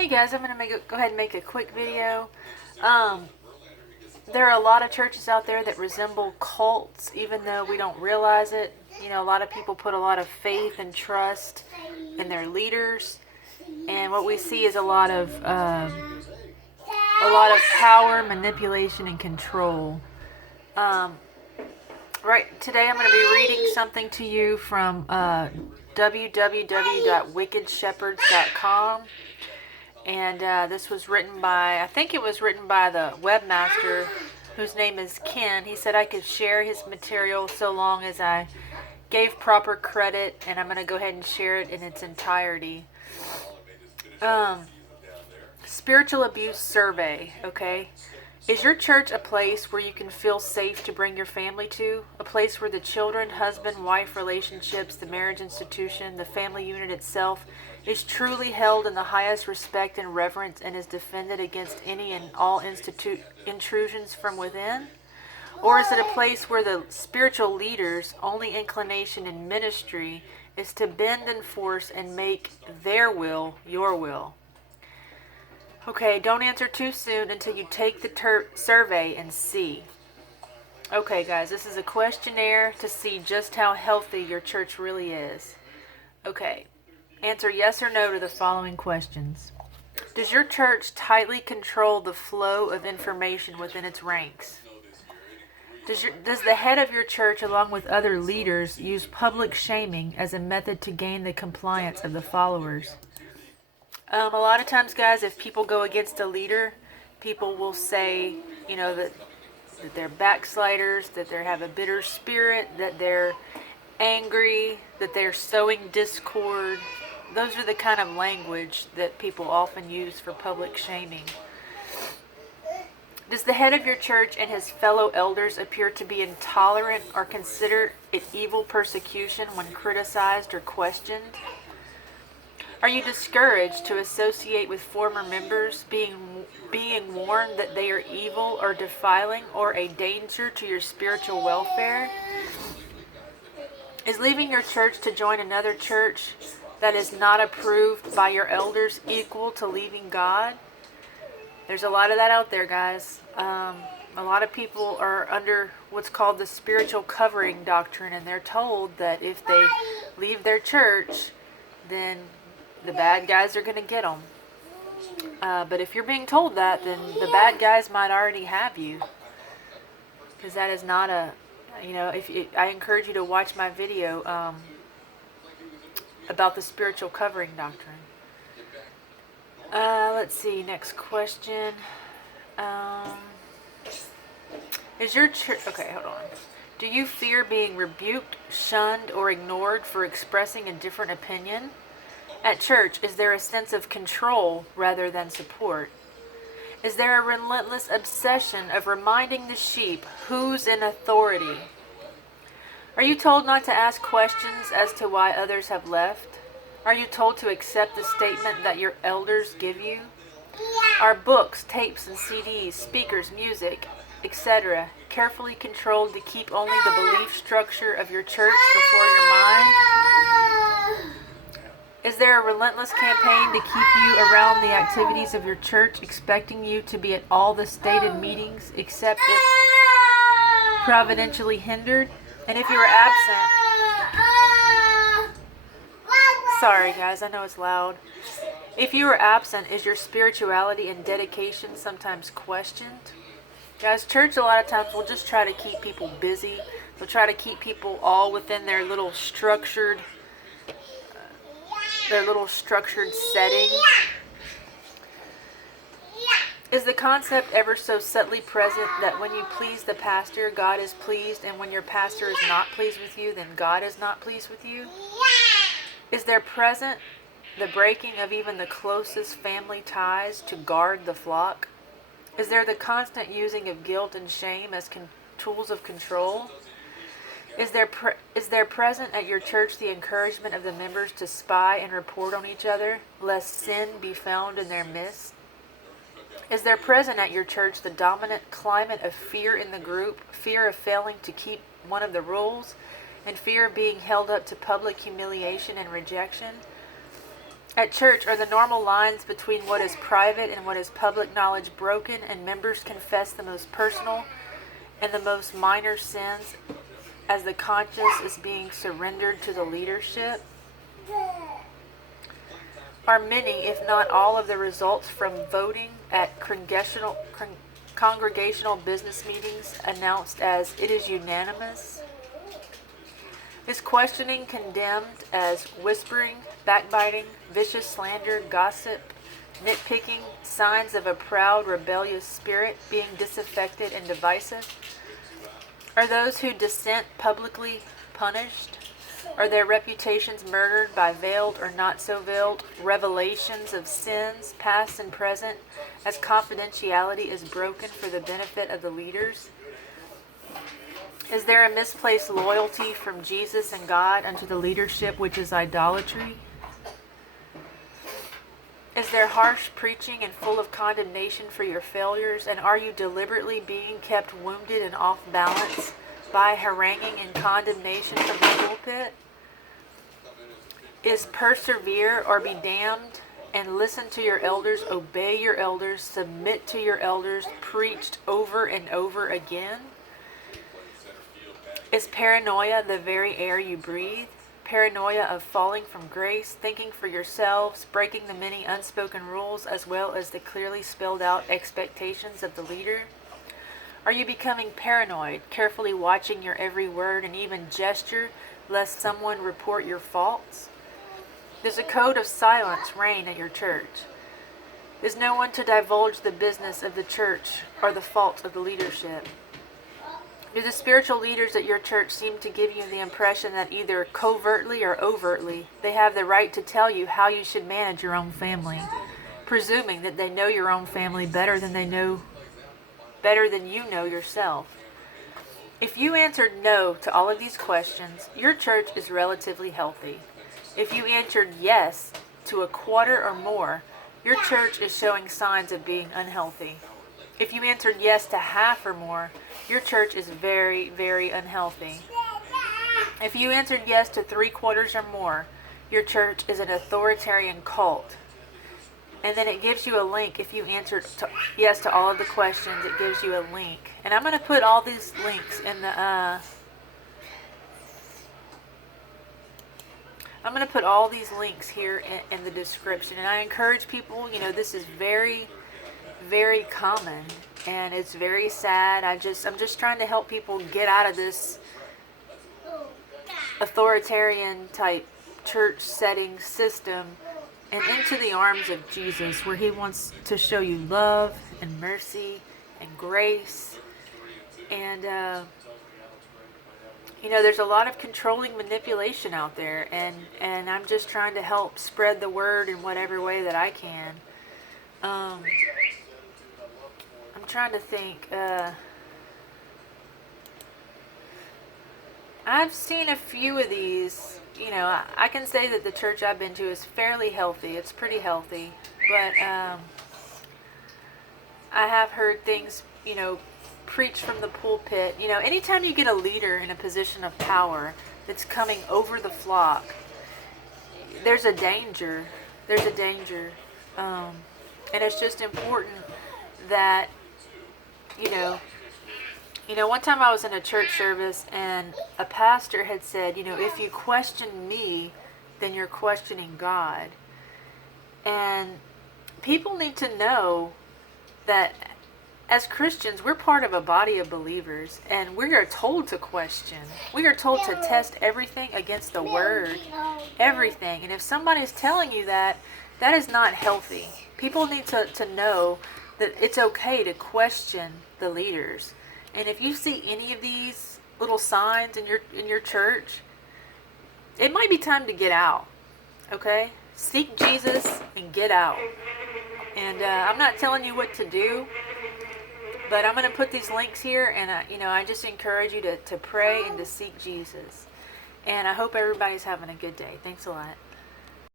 Hey guys, I'm gonna go ahead and make a quick video. Um, there are a lot of churches out there that resemble cults, even though we don't realize it. You know, a lot of people put a lot of faith and trust in their leaders, and what we see is a lot of power, manipulation, and control. Um, right today, I'm going to be reading something to you from www.wickedshepherds.com. And this was written by, I think it was written by the webmaster, whose name is Ken. He said I could share his material so long as I gave proper credit, and I'm going to go ahead and share it in its entirety. Spiritual abuse survey, okay? Is your church a place where you can feel safe to bring your family to? A place where the children, husband, wife relationships, the marriage institution, the family unit itself is truly held in the highest respect and reverence and is defended against any and all intrusions from within? Or is it a place where the spiritual leader's only inclination in ministry is to bend and force and make their will your will? Okay, don't answer too soon until you take the survey and see. Okay, guys, this is a questionnaire to see just how healthy your church really is. Okay, answer yes or no to the following questions. Does your church tightly control the flow of information within its ranks? Does the head of your church, along with other leaders, use public shaming as a method to gain the compliance of the followers? A lot of times, guys, if people go against a leader, people will say, that they're backsliders, that they have a bitter spirit, that they're angry, that they're sowing discord. Those are the kind of language that people often use for public shaming. Does the head of your church and his fellow elders appear to be intolerant or consider it evil persecution when criticized or questioned? Are you discouraged to associate with former members, being warned that they are evil or defiling or a danger to your spiritual welfare? Is leaving your church to join another church that is not approved by your elders equal to leaving God? There's a lot of that out there, guys. A lot of people are under what's called the spiritual covering doctrine, and they're told that if they leave their church, then the bad guys are going to get them. But if you're being told that, then the bad guys might already have you. Because that is not a, I encourage you to watch my video about the spiritual covering doctrine. Let's see, next question. Is your church, okay, hold on. Do you fear being rebuked, shunned, or ignored for expressing a different opinion? At church, is there a sense of control rather than support? Is there a relentless obsession of reminding the sheep who's in authority? Are you told not to ask questions as to why others have left? Are you told to accept the statement that your elders give you? Are books, tapes, and CDs, speakers, music, etc. carefully controlled to keep only the belief structure of your church before your mind? Is there a relentless campaign to keep you around the activities of your church, expecting you to be at all the stated meetings, except if providentially hindered? And if you are absent... Sorry, guys, I know it's loud. If you are absent, is your spirituality and dedication sometimes questioned? Guys, church a lot of times will just try to keep people busy. They'll try to keep people all within their little structured setting. Is the concept ever so subtly present that when you please the pastor, God is pleased, and when your pastor is not pleased with you, then God is not pleased with you? Is there present the breaking of even the closest family ties to guard the flock? Is there the constant using of guilt and shame as tools of control? Is there present at your church the encouragement of the members to spy and report on each other, lest sin be found in their midst? Is there present at your church the dominant climate of fear in the group, fear of failing to keep one of the rules, and fear of being held up to public humiliation and rejection? At church, are the normal lines between what is private and what is public knowledge broken, and members confess the most personal and the most minor sins as the conscience is being surrendered to the leadership? Are many, if not all, of the results from voting at congregational business meetings announced as "it is unanimous"? Is questioning condemned as whispering, backbiting, vicious slander, gossip, nitpicking, signs of a proud, rebellious spirit, being disaffected and divisive? Are those who dissent publicly punished? Are their reputations murdered by veiled or not so veiled revelations of sins, past and present, as confidentiality is broken for the benefit of the leaders? Is there a misplaced loyalty from Jesus and God unto the leadership, which is idolatry? Is there harsh preaching and full of condemnation for your failures, and are you deliberately being kept wounded and off balance by haranguing and condemnation from the pulpit? Is persevere or be damned, and listen to your elders, obey your elders, submit to your elders, preached over and over again? Is paranoia the very air you breathe? Paranoia of falling from grace, thinking for yourselves, breaking the many unspoken rules as well as the clearly spelled out expectations of the leader? Are you becoming paranoid, carefully watching your every word and even gesture, lest someone report your faults? Does a code of silence reign at your church? Is no one to divulge the business of the church or the faults of the leadership? Do the spiritual leaders at your church seem to give you the impression that either covertly or overtly they have the right to tell you how you should manage your own family, presuming that they know your own family better than you know yourself? If you answered no to all of these questions, your church is relatively healthy. If you answered yes to a quarter or more, your church is showing signs of being unhealthy. If you answered yes to half or more, your church is very, very unhealthy. If you answered yes to 3/4 or more, your church is an authoritarian cult. And then it gives you a link. If you answered yes to all of the questions, it gives you a link. And I'm going to put all these links in the I'm going to put all these links here in the description. And I encourage people, this is very, very common, and it's very sad. I'm just trying to help people get out of this authoritarian type church setting system and into the arms of Jesus, where he wants to show you love and mercy and grace. And there's a lot of controlling manipulation out there, and I'm just trying to help spread the word in whatever way that I can. I'm trying to think. I've seen a few of these. I can say that the church I've been to is fairly healthy. It's pretty healthy. But I have heard things, preached from the pulpit. Anytime you get a leader in a position of power that's coming over the flock, there's a danger. There's a danger. And it's just important that, one time I was in a church service and a pastor had said, if you question me, then you're questioning God. And people need to know that as Christians, we're part of a body of believers, and we are told to question. We are told to test everything against the Word, everything. And if somebody's telling you that, that is not healthy. People need to know that it's okay to question the leaders. And if you see any of these little signs in your church, it might be time to get out. Okay? Seek Jesus and get out. And I'm not telling you what to do, but I'm going to put these links here, and I just encourage you to pray and to seek Jesus. And I hope everybody's having a good day. Thanks a lot.